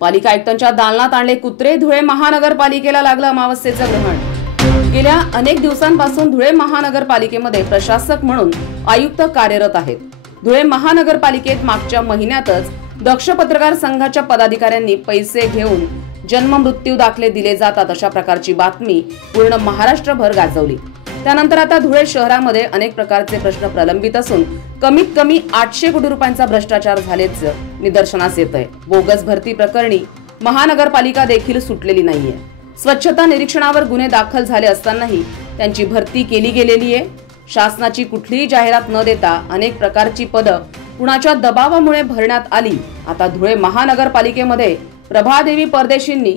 पालिका आयुक्तांच्या दालनात आणले कुत्रे, धुळे महानगरपालिकेला लागलं अमावस्येचं ग्रहण। गेल्या अनेक दिवसांपासून धुळे महानगरपालिकेमध्ये प्रशासक म्हणून आयुक्त कार्यरत आहेत। धुळे महानगरपालिकेत मागच्या महिन्यातच दक्ष पत्रकार संघाच्या पदाधिकाऱ्यांनी पैसे घेऊन जन्म मृत्यू दाखले दिले जातात अशा प्रकारची बातमी पूर्ण महाराष्ट्रभर गाजवली। त्यानंतर आता धुळे शहरामध्ये अनेक प्रकारचे प्रश्न प्रलंबित असून कमीत कमी 800 कोटी रुपयांचा भ्रष्टाचार झाल्याचं निदर्शनास येतंय। बोगस भरती प्रकरणी महानगरपालिका देखील सुटलेली नाहीये। स्वच्छता निरीक्षणावर गुन्हे दाखल झाले असतानाही त्यांची भरती केली गेलेली आहे। शासनाची कुठलीही जाहिरात न देता अनेक प्रकारची पदं कुणाच्या दबावामुळे भरण्यात आली। आता धुळे महानगरपालिकेमध्ये प्रभादेवी परदेशींनी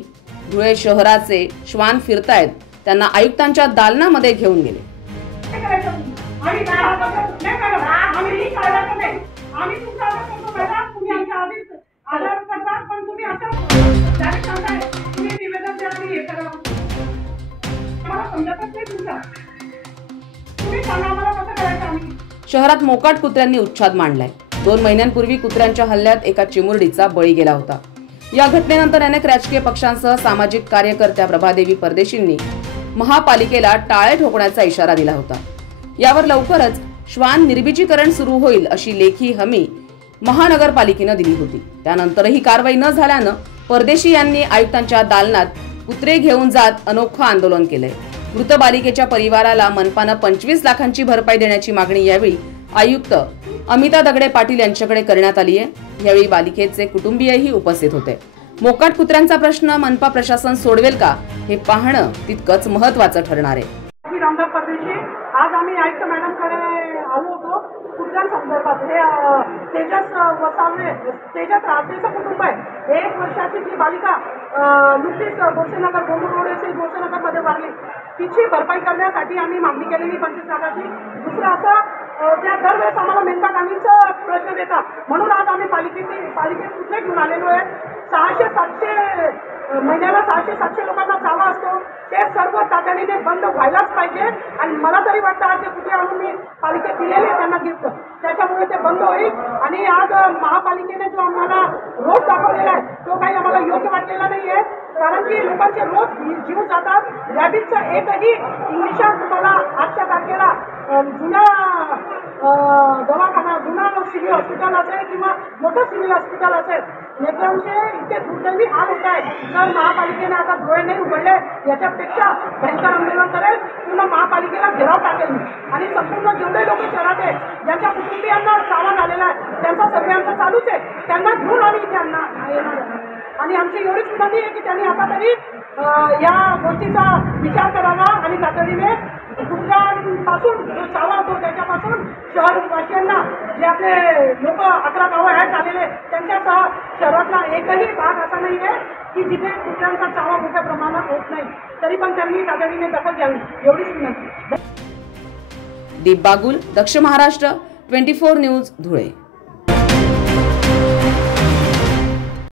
धुळे शहराचे श्वान फिरतायत त्यांना आयुक्तांच्या दालनामध्ये घेऊन गेले। शहरात मोकाट कुत्र्यांनी उच्छाद मांडलाय। 2 महिन्यांपूर्वी कुत्र्यांच्या हल्ल्यात एका चिमुरडीचा बळी गेला होता। या घटनेनंतर अनेक राजकीय पक्षांसह सामाजिक कार्यकर्त्या प्रभादेवी परदेशींनी महापालिकेला टाळे ठोकण्याचा इशारा दिला होता। यावर लवकरच श्वान निर्बीजीकरण सुरू होईल अशी लेखी हमी महानगरपालिकेने दिली होती। त्यानंतरही कारवाई न झाल्यानं परदेशी यांनी आयुक्तांच्या दालनात कुत्रे घेऊन जात अनोखं आंदोलन केलंय। मृत बालिकेच्या परिवाराला मनपानं 25 लाखांची भरपाई देण्याची मागणी यावेळी आयुक्त अमिता दगडे पाटील यांच्याकडे करण्यात आली आहे। यावेळी बालिकेचे कुटुंबीयही उपस्थित होते। मोकाट कुत्र्यांचा प्रश्न मनपा प्रशासन सोडवेल का हे पाहणं तितकंच महत्त्वाचं ठरणार आहे। आज आम्ही आयुक्त मॅडमकडे आलो होतो कुत्र्यांसंदर्भात। हे तेजस वसावे, तेजस रात्रीचं कुटुंब आहे। 1 वर्षाची जी बालिका नुकतीच गोसेनगर गोसेनगर मध्ये वाढली, तिची भरपाई करण्यासाठी आम्ही मागणी केलेली 25 लाखाची। दुसरं असं त्या दरवेळेस आम्हाला मेनका कामींचा प्रश्न देतात, म्हणून आज आम्ही पालिकेत कुत्रे घेऊन आलेलो आहे। 600-700 महिन्याला 600-700 लोकांना चावा असतो, ते सर्व तातडीने बंद व्हायलाच पाहिजे। आणि मला तरी वाटतं आज जे कुत्रे आणून मी पालिकेत दिलेले त्यांना गिफ्ट, त्याच्यामुळे ते बंद होईल। आणि आज महापालिकेने जो आम्हाला रोज दाखवलेला आहे तो काही आम्हाला योग्य वाटलेला नाही आहे, कारण की लोकांचे रोज जीव जातात। रॅबिटचा एकही इंजेक्शन तुम्हाला आजच्या तारखेला जुना दवाखाना, जुना सिव्हिल हॉस्पिटल असेल किंवा मोठं सिव्हिल हॉस्पिटल असेल, लेकरांचे इथे दुर्दैवी हाल होत आहे। तर महापालिकेने आता डोळे नाही उघडले, याच्यापेक्षा भयंकर आंदोलन करेल, पुन्हा महापालिकेला घेराव टाकेल आणि संपूर्ण जेवढे लोक शहरात आहेत ज्यांच्या कुटुंबियांना चावा झालेला आहे त्यांचा सगळ्यांचा चालूच आहे, त्यांना घेऊन आम्ही इथे येणार। आणि आमची एवढीच विनंती आहे की त्यांनी आता तरी या गोष्टीचा विचार करावा आणि तातडीने कुत्र्यांपासून जो चावा होतो त्याच्यापासून शहरवासियांना, जे आपले लोक 11 गावं ॲड झालेले त्यांच्यासह शहरातला एकही भाग असा नाही आहे की जिथे कुत्र्यांचा चावा मोठ्या प्रमाणात होत नाही, तरी पण त्यांनी तातडीने दखल घ्यावी एवढीच विनंती। दीप बागुल, दक्ष महाराष्ट्र 24 न्यूज, धुळे।